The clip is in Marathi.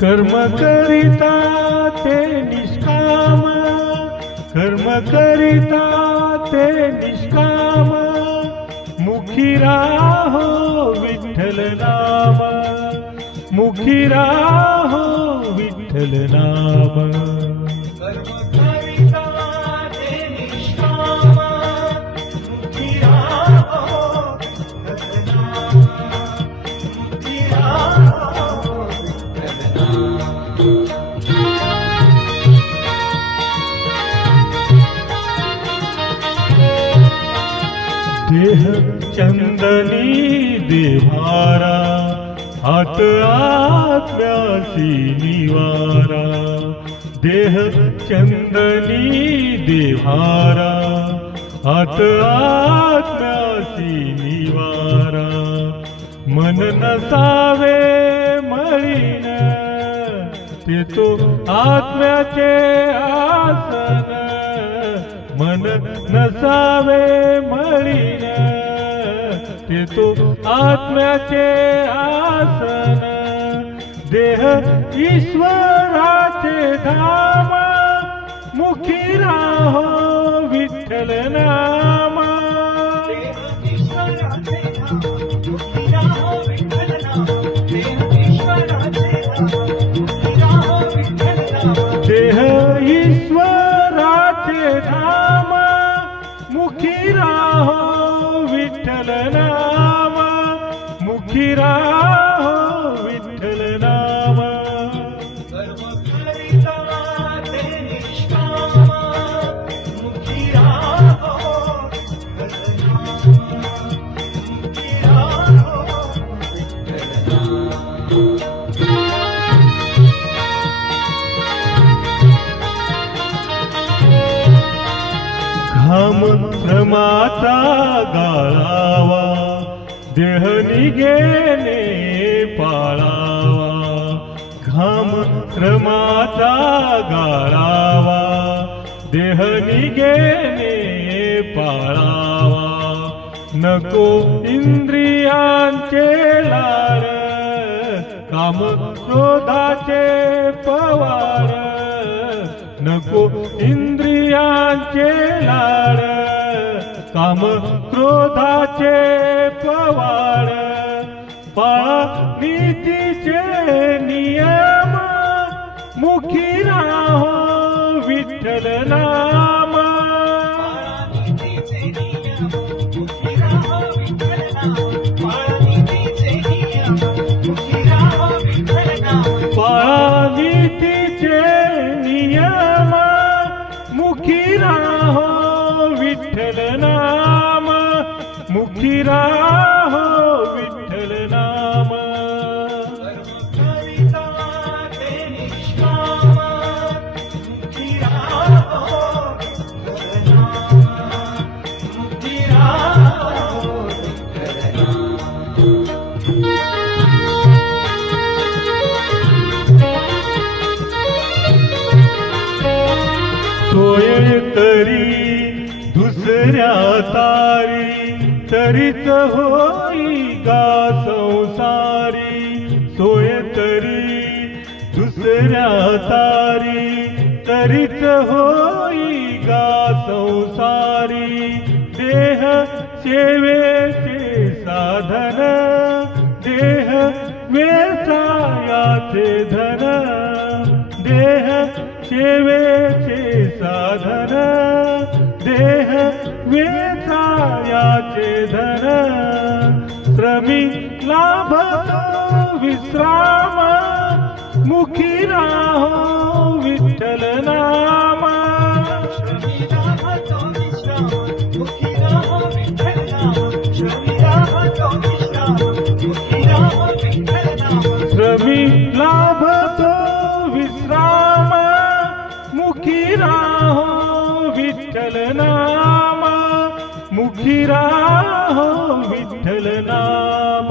कर्म करिता ते निष्काम, कर्म करिता ते निष्काम, मुखी राहो विठ्ठल नाम, मुखी राहो विठ्ठल नाम। देह चंदनी देवारा, हात आत्म्यासी निवारा। देह चंदनी देवारा, हात आत्म्यासी निवारा। मन नसावे मळीन, ते तो आत्म्याचे आसन। मन नसावे मळीन, ते तो आत्म्याचे आसन। देह ईश्वराचे धाम, मुखी राहो विठ्ठल नाम। देह ईश्वराचे धाम, मुखी राहो विठ्ठल नाम, मुखी राहो विठ्ठल नाम। घाम श्रमाचा गाळावा, देह निघेने पाळावा। घाम श्रमाचा गाळावा, देह निघेने पाळावा। नको इंद्रियांचे लाड, काम क्रोधाचे पवार। नको इंद्रियांचे लाड, काम क्रोधाचे पवार। पाळा नीतीचे नियम, मुखी राहो विठ्ठल नाम। पाळा नीतीचे नियम, मुखी राहो विठ्ठल नाम, मुखी राहो विठ्ठल नाम। सोय तरी दुसऱ्या तारी, तरीच होई गा संसारी। सोय तरी दुसऱ्या तारी, तरीच होई गा संसारी। देह सेवेचे साधन, देह व्यवसायाचे धन। देह सेवेचे साधन, देह व्यवसायाचे धन। श्रमी लाभतो विश्राम, मुखी राहो विठ्ठल नाम। श्रमी लाभतो विश्राम, मुखी राहो विठ्ठल नाम, मुखी राहो विठ्ठल नाम।